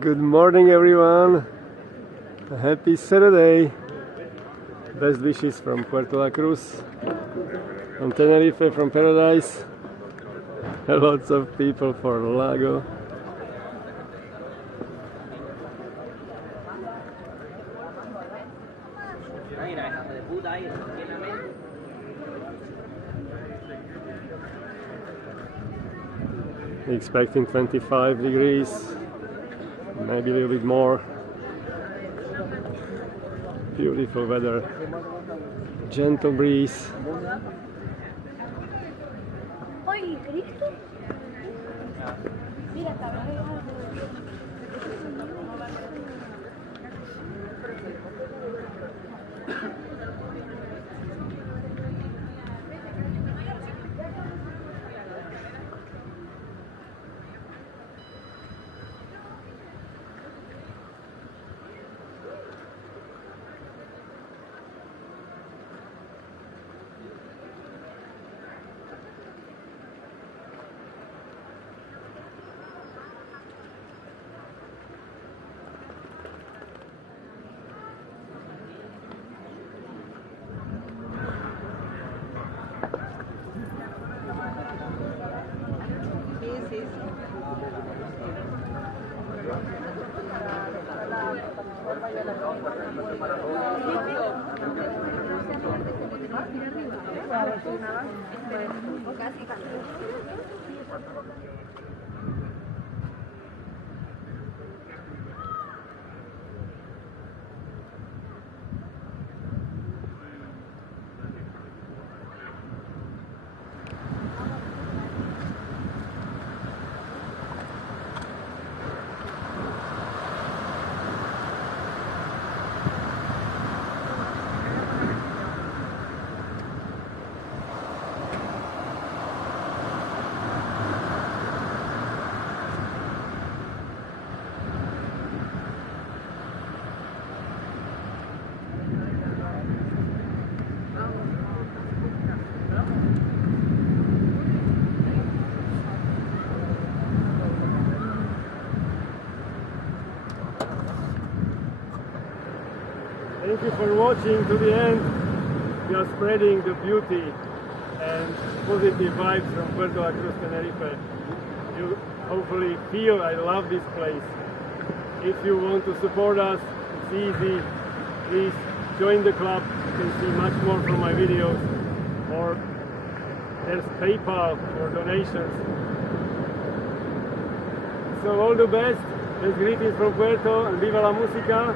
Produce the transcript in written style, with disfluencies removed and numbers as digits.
Good morning, everyone. Happy Saturday. Best wishes from Puerto, Cruz, from Tenerife, from paradise. Lots of people for Lago. Expecting 25 degrees, maybe a little bit more. Beautiful weather, gentle breeze. Thank you for watching to the end. We are spreading the beauty and positive vibes from Puerto, Cruz, Tenerife. You hopefully feel I love this place. If you want to support us, it's easy. Please join the club. You can see much more from my videos. Or there's PayPal for donations. So all the best. There's greetings from Puerto and viva la música.